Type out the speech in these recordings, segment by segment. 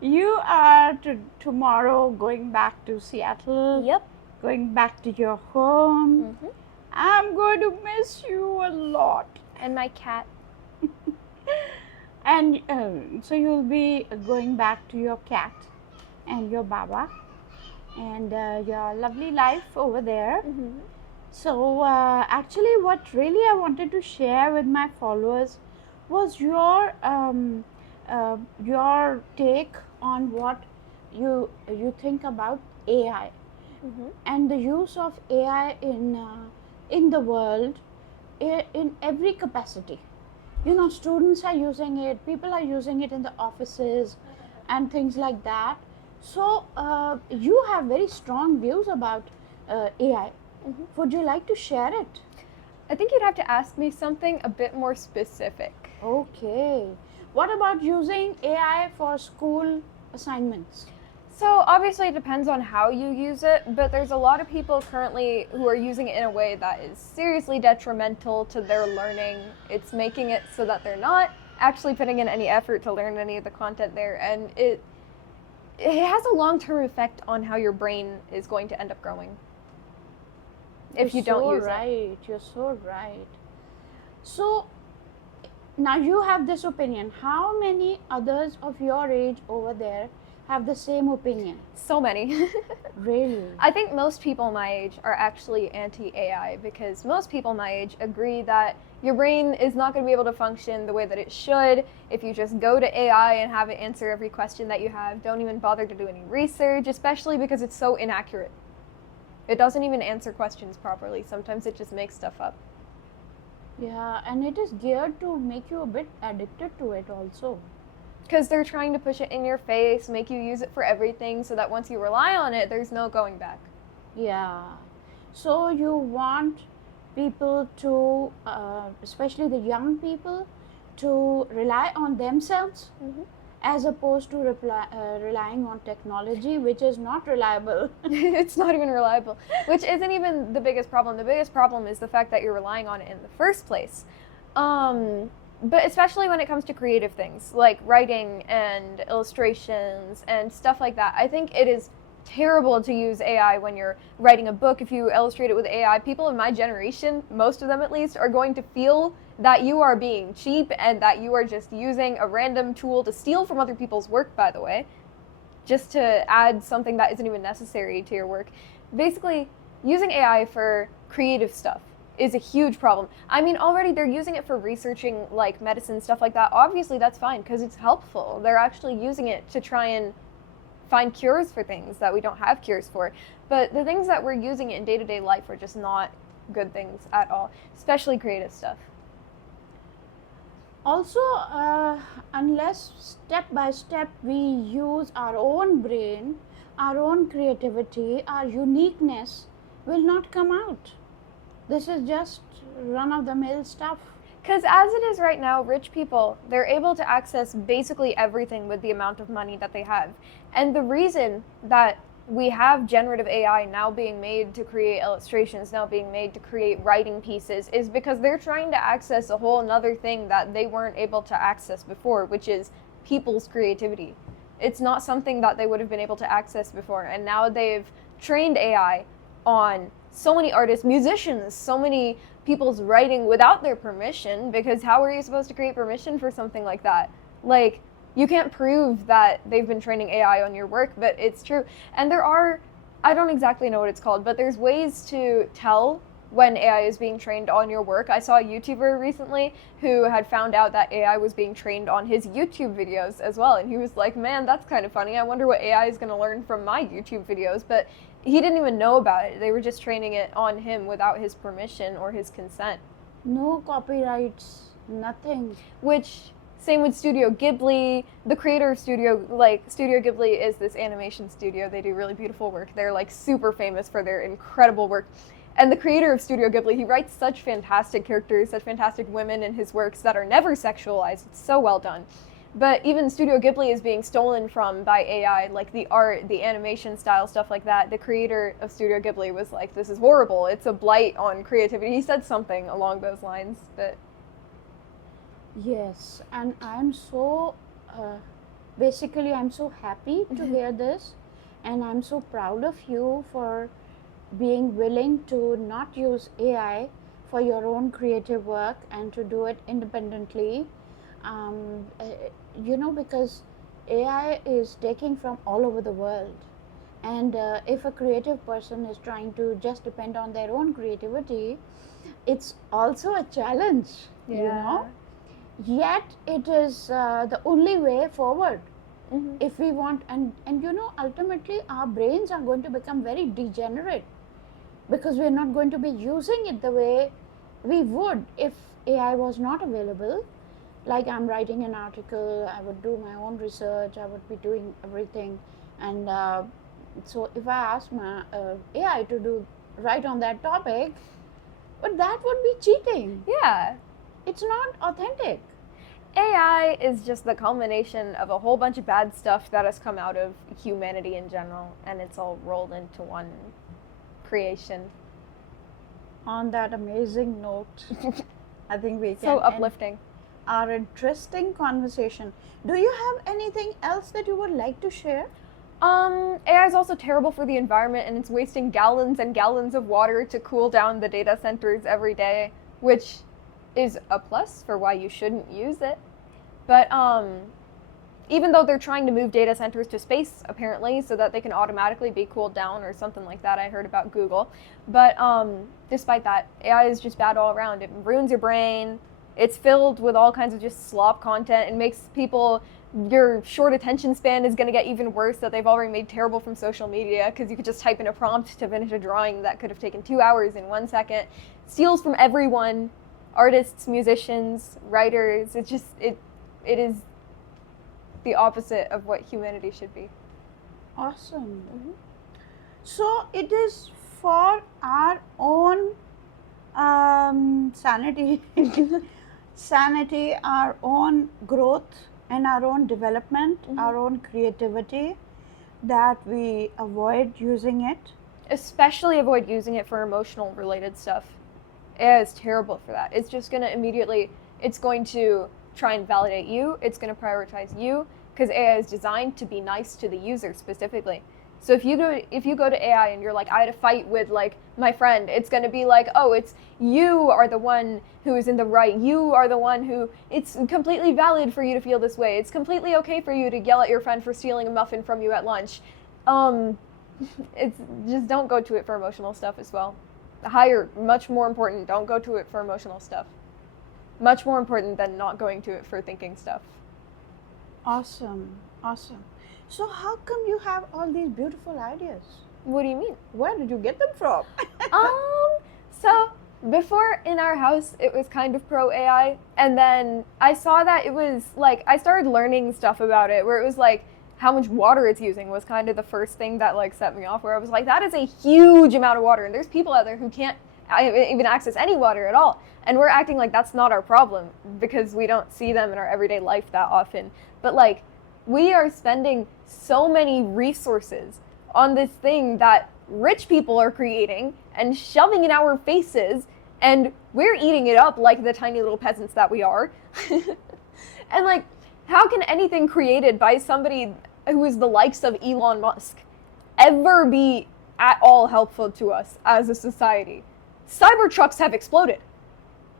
You are tomorrow going back to Seattle. Yep. Going back to your home. Mm-hmm. I'm going to miss you a lot. And my cat. And so you'll be going back to your cat and your baba and your lovely life over there. Mm-hmm. So actually what really I wanted to share with my followers was your take on what you think about AI Mm-hmm. and the use of AI in the world in every capacity. You know, students are using it, people are using it in the offices and things like that. So you have very strong views about AI. Mm-hmm. Would you like to share it? I think you'd have to ask me something a bit more specific. Okay. What about using AI for school assignments? So obviously it depends on how you use it, but there's a lot of people currently who are using it in a way that is seriously detrimental to their learning. It's making it so that they're not actually putting in any effort to learn any of the content there, and it has a long-term effect on how your brain is going to end up growing if you don't use it. You're so right. So now you have this opinion. How many others of your age over there have the same opinion? So many. Really? I think most people my age are actually anti-AI because most people my age agree that your brain is not going to be able to function the way that it should if you just go to AI and have it answer every question that you have. Don't even bother to do any research, especially because it's so inaccurate. It doesn't even answer questions properly. Sometimes it just makes stuff up. Yeah, and it is geared to make you a bit addicted to it also. Because they're trying to push it in your face, make you use it for everything, so that once you rely on it, there's no going back. Yeah. So you want people to, especially the young people, to rely on themselves as opposed to relying on technology, which is not reliable. It's not even reliable, which isn't even the biggest problem. The biggest problem is the fact that you're relying on it in the first place. But especially when it comes to creative things like writing and illustrations and stuff like that, I think it is terrible to use AI when you're writing a book. If you illustrate it with AI, people in my generation, most of them at least, are going to feel that you are being cheap and that you are just using a random tool to steal from other people's work, by the way, just to add something that isn't even necessary to your work. Basically, using AI for creative stuff is a huge problem. I mean, already they're using it for researching like medicine, stuff like that. Obviously, that's fine because it's helpful. They're actually using it to try and find cures for things that we don't have cures for. But the things that we're using in day-to-day life are just not good things at all, especially creative stuff. Also, unless step by step we use our own brain, our own creativity, our uniqueness will not come out. This is just run-of-the-mill stuff. Because as it is right now, rich people, they're able to access basically everything with the amount of money that they have. And the reason that we have generative AI now being made to create illustrations, now being made to create writing pieces, is because they're trying to access a whole another thing that they weren't able to access before, which is people's creativity. It's not something that they would have been able to access before. And now they've trained AI on so many artists, musicians, so many people's writing without their permission, because how are you supposed to create permission for something like that? Like, you can't prove that they've been training AI on your work, but it's true. And there are, I don't exactly know what it's called, but there's ways to tell when AI is being trained on your work. I saw a YouTuber recently who had found out that AI was being trained on his YouTube videos as well. And he was like, man, that's kind of funny. I wonder what AI is going to learn from my YouTube videos. But he didn't even know about it. They were just training it on him without his permission or his consent. No copyrights, nothing. Which, same with Studio Ghibli. The creator of Studio Ghibli is this animation studio. They do really beautiful work. They're like super famous for their incredible work. And the creator of Studio Ghibli, he writes such fantastic characters, such fantastic women in his works that are never sexualized. It's so well done. But even Studio Ghibli is being stolen from by AI, like the art, the animation style, stuff like that. The creator of Studio Ghibli was like, this is horrible. It's a blight on creativity. He said something along those lines. But Yes, and I'm so basically, I'm so happy to hear this, and I'm so proud of you for being willing to not use AI for your own creative work and to do it independently. Um, uh, because AI is taking from all over the world. And if a creative person is trying to just depend on their own creativity, it's also a challenge, Yet it is the only way forward. If we want, and ultimately our brains are going to become very degenerate because we're not going to be using it the way we would if AI was not available. Like, I'm writing an article, I would do my own research, I would be doing everything, and so if I ask my AI to write on that topic, but that would be cheating. Yeah. It's not authentic. AI is just the culmination of a whole bunch of bad stuff that has come out of humanity in general, and it's all rolled into one creation. On that amazing note, I think we can So uplifting. end our interesting conversation. Do you have anything else that you would like to share? AI is also terrible for the environment, and it's wasting gallons and gallons of water to cool down the data centers every day, which is a plus for why you shouldn't use it. But even though they're trying to move data centers to space, apparently, so that they can automatically be cooled down or something like that, I heard about Google. But despite that, AI is just bad all around. It ruins your brain. It's filled with all kinds of just slop content. It makes people, your short attention span is going to get even worse, that they've already made terrible from social media, because you could just type in a prompt to finish a drawing that could have taken 2 hours in 1 second. Steals from everyone, artists, musicians, writers. It is the opposite of what humanity should be. Awesome. So it is for our own sanity, our own growth and our own development, our own creativity, that we avoid using it. Especially avoid using it for emotional related stuff. AI is terrible for that. It's just going to it's going to try and validate you. It's going to prioritize you, because AI is designed to be nice to the user specifically. So if you go to AI and you're like, I had a fight with like my friend, it's going to be like, oh, it's you are the one who is in the right. You are the one who, it's completely valid for you to feel this way. It's completely okay for you to yell at your friend for stealing a muffin from you at lunch. It's just, don't go to it for emotional stuff as well. Much more important, don't go to it for emotional stuff. Much more important than not going to it for thinking stuff. Awesome. So how come you have all these beautiful ideas? What do you mean? Where did you get them from? So before in our house, it was kind of pro AI, and then I saw that it was like, I started learning stuff about it, where it was like, how much water it's using was kind of the first thing that like set me off, where I was like, that is a huge amount of water, and there's people out there who can't even access any water at all, and we're acting like that's not our problem because we don't see them in our everyday life that often. But like, we are spending so many resources on this thing that rich people are creating and shoving in our faces, and we're eating it up like the tiny little peasants that we are. And like, how can anything created by somebody who is the likes of Elon Musk ever be at all helpful to us as a society? Cybertrucks have exploded.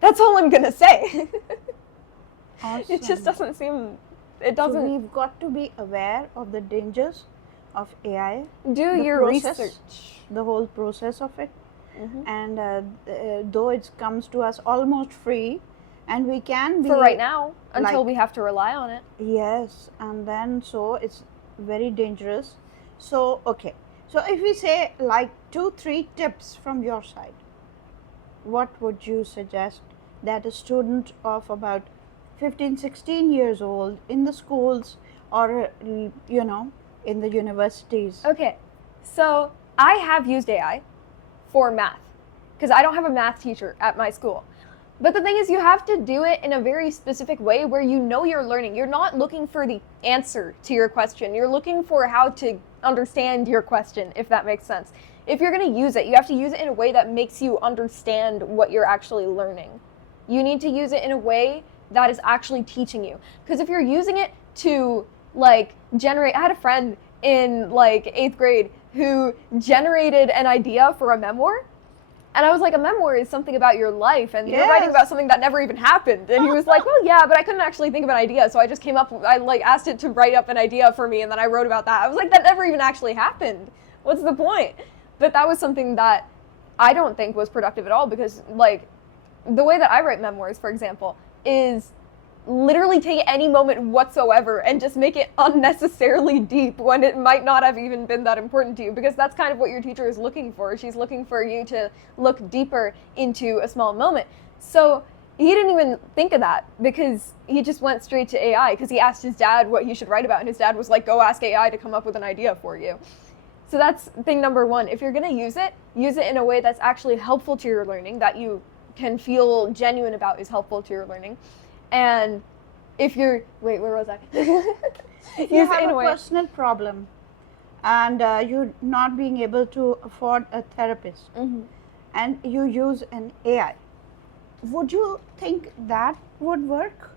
That's all I'm gonna say. Awesome. It just doesn't seem, it doesn't. So we've got to be aware of the dangers of AI. Do your process, research. The whole process of it. And though it comes to us almost free, and we can be... For right now, until like, we have to rely on it. Yes, and then so it's very dangerous. So, okay. So if we say like 2-3 tips from your side, what would you suggest that a student of about 15-16 years old in the schools or in the universities? Okay, so I have used AI for math because I don't have a math teacher at my school. But the thing is, you have to do it in a very specific way where you know you're learning. You're not looking for the answer to your question. You're looking for how to understand your question, if that makes sense. If you're going to use it, you have to use it in a way that makes you understand what you're actually learning. You need to use it in a way that is actually teaching you. Because if you're using it to like I had a friend in like 8th grade who generated an idea for a memoir. And I was like, a memoir is something about your life, and you're writing about something that never even happened. And he was like, well, yeah, but I couldn't actually think of an idea, so I just I like asked it to write up an idea for me, and then I wrote about that. I was like, that never even actually happened. What's the point? But that was something that I don't think was productive at all, because like the way that I write memoirs, for example, is literally take any moment whatsoever and just make it unnecessarily deep when it might not have even been that important to you, because that's kind of what your teacher is looking for. She's looking for you to look deeper into a small moment. So he didn't even think of that, because he just went straight to AI, because he asked his dad what he should write about, and his dad was like, go ask AI to come up with an idea for you. So that's thing number one. If you're going to use it in a way that's actually helpful to your learning, that you can feel genuine about is helpful to your learning. And if you're, wait, where was I? If you have a personal problem and you're not being able to afford a therapist, and you use an AI, would you think that would work?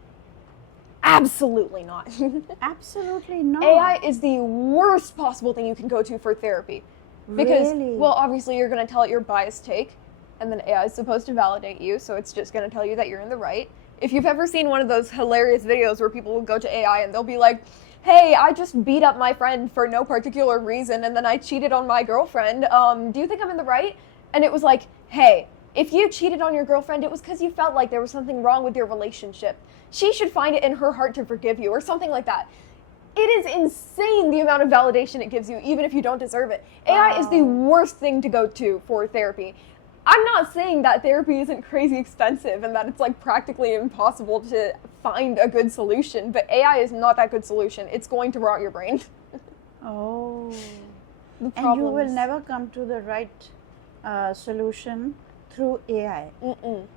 Absolutely not. Absolutely not. AI is the worst possible thing you can go to for therapy. Because, well, obviously you're going to tell it your biased take, and then AI is supposed to validate you, so it's just going to tell you that you're in the right. If you've ever seen one of those hilarious videos where people will go to AI and they'll be like, hey, I just beat up my friend for no particular reason, and then I cheated on my girlfriend. Do you think I'm in the right? And it was like, hey, if you cheated on your girlfriend, it was because you felt like there was something wrong with your relationship. She should find it in her heart to forgive you, or something like that. It is insane the amount of validation it gives you, even if you don't deserve it. AI is the worst thing to go to for therapy. I'm not saying that therapy isn't crazy expensive and that it's like practically impossible to find a good solution, but AI is not that good solution. It's going to rot your brain. And you will never come to the right solution through AI.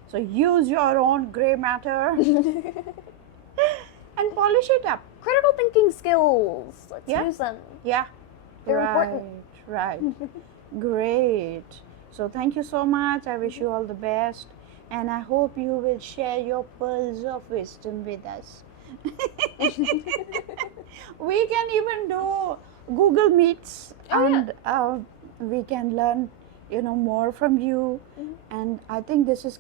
So use your own gray matter and polish it up. Critical thinking skills. Let's use them. Yeah. They're important. Right. Great. So thank you so much. I wish you all the best. And I hope you will share your pearls of wisdom with us. We can even do Google Meets, and we can learn, more from you. And I think this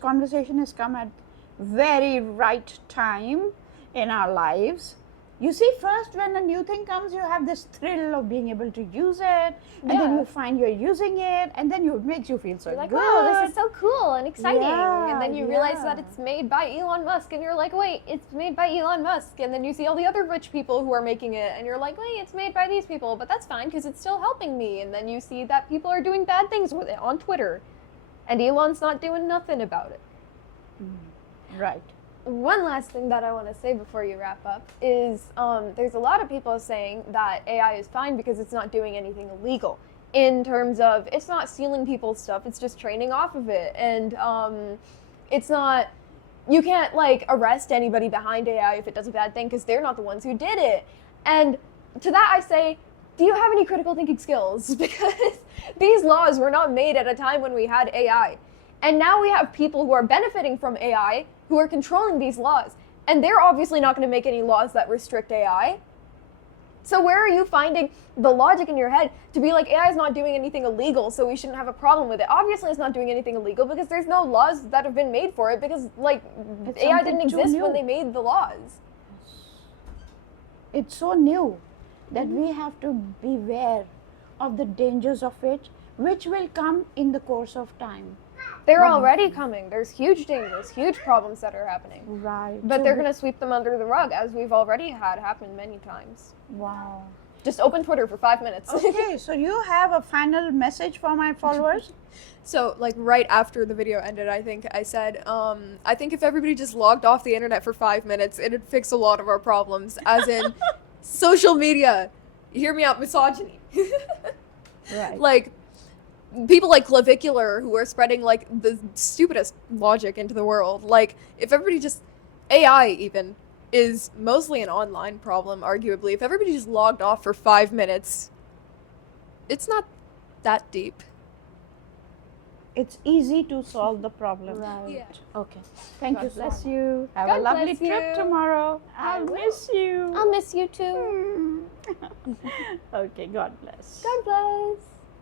conversation has come at very right time in our lives. You see, first when a new thing comes, you have this thrill of being able to use it, and then you find you're using it, and then it makes you feel so you're like, good. wow, this is so cool and exciting. And then you realize that it's made by Elon Musk, and you're like, wait, it's made by Elon Musk. And then you see all the other rich people who are making it, and you're like, wait, it's made by these people, but that's fine because it's still helping me. And then you see that people are doing bad things with it on Twitter, and Elon's not doing nothing about it. Right. One last thing that I want to say before you wrap up is there's a lot of people saying that AI is fine because it's not doing anything illegal, in terms of it's not stealing people's stuff, it's just training off of it. And it's not, you can't like arrest anybody behind AI if it does a bad thing because they're not the ones who did it. And to that I say, do you have any critical thinking skills? Because these laws were not made at a time when we had AI. And now we have people who are benefiting from AI who are controlling these laws. And they're obviously not going to make any laws that restrict AI. So where are you finding the logic in your head to be like, AI is not doing anything illegal, so we shouldn't have a problem with it? Obviously it's not doing anything illegal because there's no laws that have been made for it, because like AI didn't exist when they made the laws. It's so new that we have to beware of the dangers of it, which will come in the course of time. They're already coming. There's huge dangers, huge problems that are happening. Right. But they're going to sweep them under the rug, as we've already had happen many times. Wow. Just open Twitter for 5 minutes. Okay, so you have a final message for my followers? So, like, right after the video ended, I think I said, I think if everybody just logged off the internet for 5 minutes, it'd fix a lot of our problems. As in, social media. Hear me out, misogyny. Right. Like, people like Clavicular who are spreading like the stupidest logic into the world. Like, if everybody just, AI even is mostly an online problem, arguably. If everybody just logged off for 5 minutes, it's not that deep. it's easy to solve the problem. Right. Yeah. Okay. Thank you God so bless much. you. Have God a lovely bless trip you. tomorrow. I I'll will. miss you. I'll miss you too. Okay, God bless. God bless.